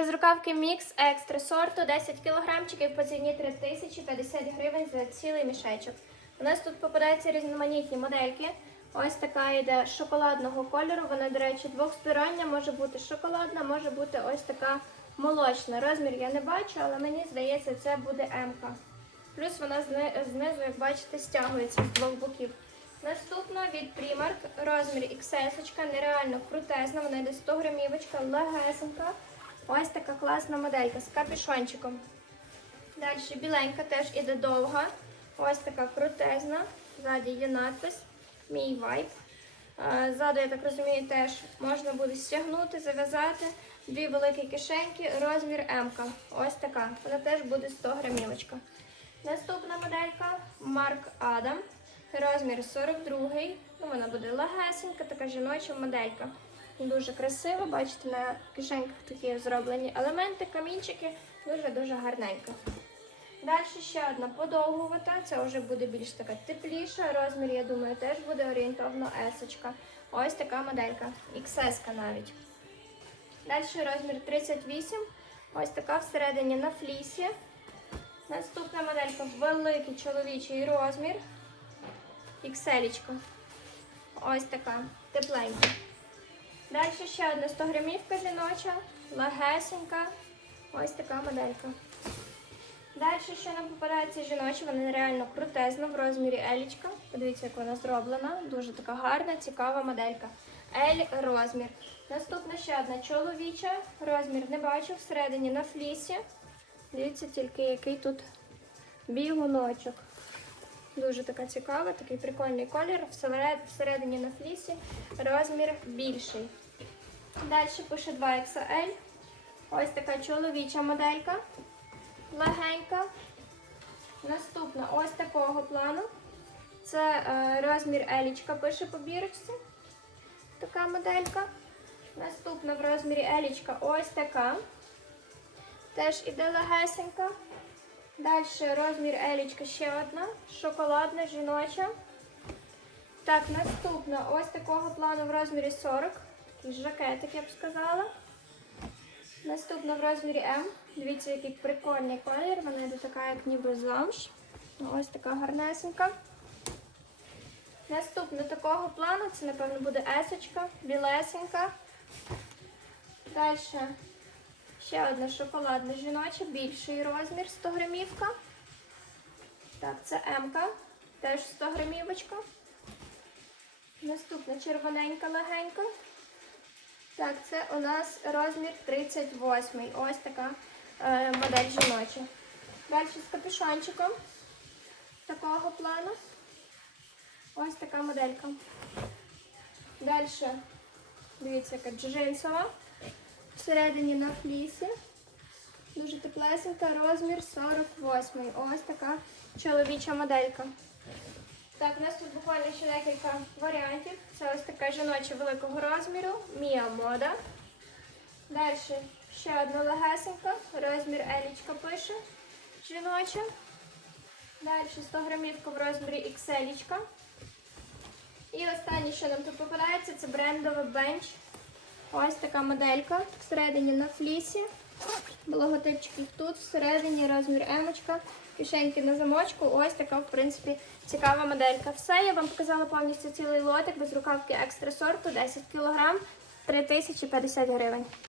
Безрукавки мікс екстра сорту 10 кілограмчиків по ціні 3050 гривень за цілий мішечок. У нас тут попадаються різноманітні модельки. Ось така йде шоколадного кольору. Вона, до речі, двохстороння, може бути шоколадна, може бути ось така молочна. Розмір я не бачу, але мені здається, це буде М-ка. Плюс вона знизу, як бачите, стягується з двох боків. Наступна від Primark, розмір XS, нереально крутезна, вона йде 100 грамівочка, легесенька. Ось така класна моделька з капюшончиком. Далі біленька теж іде довга. Ось така крутезна. Ззаді є надпис Мій вайб. Е, Ззаду, я так розумію, теж можна буде стягнути, зав'язати. Дві великі кишеньки, розмір М. Ось така. Вона теж буде 100 грамівочка. Наступна моделька Марк Адам. Розмір 42. Ну, вона буде легесенька, така жіноча моделька. Дуже красиво, бачите, на кишеньках такі зроблені елементи, камінчики. Дуже-дуже гарненько. Далі ще одна подовгувата, це вже буде більш така тепліша. Розмір, я думаю, теж буде орієнтовно есочка. Ось така моделька, XS навіть. Далі розмір 38. Ось така всередині на флісі. Наступна моделька великий чоловічий розмір. XL. Ось така тепленька. Далі ще одна 100 грамівка жіноча, легесенька. Ось така моделька. Далі ще нам попадається жіноча, вона реально крутезна в розмірі Елічка. Подивіться, як вона зроблена. Дуже така гарна, цікава моделька. Ель розмір. Наступна ще одна чоловіча. Розмір не бачу, всередині на флісі. Дивіться тільки, який тут бігуночок. Дуже така цікава, такий прикольний колір. Всередині на флісі розмір більший. Далі пише 2XL. Ось така чоловіча моделька. Легенька. Наступна ось такого плану. Це е, розмір Елічка пише по бірочці. Така моделька. Наступна в розмірі Елічка ось така. Теж іде легесенька. Далі розмір Елічка ще одна. Шоколадна жіноча. Так, наступна ось такого плану в розмірі 40. Такий жакетик, я б сказала. Наступна в розмірі М. Дивіться, який прикольний колір. Вона йде така, як ніби замш. Ось така гарнесенька. Наступна такого плану, це, напевно, буде есочка, білесенька. Далі ще одна шоколадна жіноча, більший розмір 100 грамівка. Так, це М, теж 100 грамівочка. Наступна червоненька легенька. Так, це у нас розмір 38. Ось така е, модель жіноча. Далі з капюшончиком такого плану. Ось така моделька. Далі, дивіться, яка джинсова. Всередині на флісі. Дуже теплесенька, розмір 48. Ось така чоловіча моделька. Так, у нас тут буквально ще декілька варіантів. Це ось така жіноча великого розміру, Мія мода. Далі ще одна легесенька, розмір Елічка пише, жіноча. Далі 100 грамівка в розмірі XL. І останнє, що нам тут попадається, це брендовий бенч. Ось така моделька. Всередині на флісі. Логотипчик їх тут, всередині розмір емочка, кишеньки на замочку. Ось така, в принципі, цікава моделька. Все, я вам показала повністю цілий лотик без рукавки екстра сорту, 10 кг, 3050 гривень.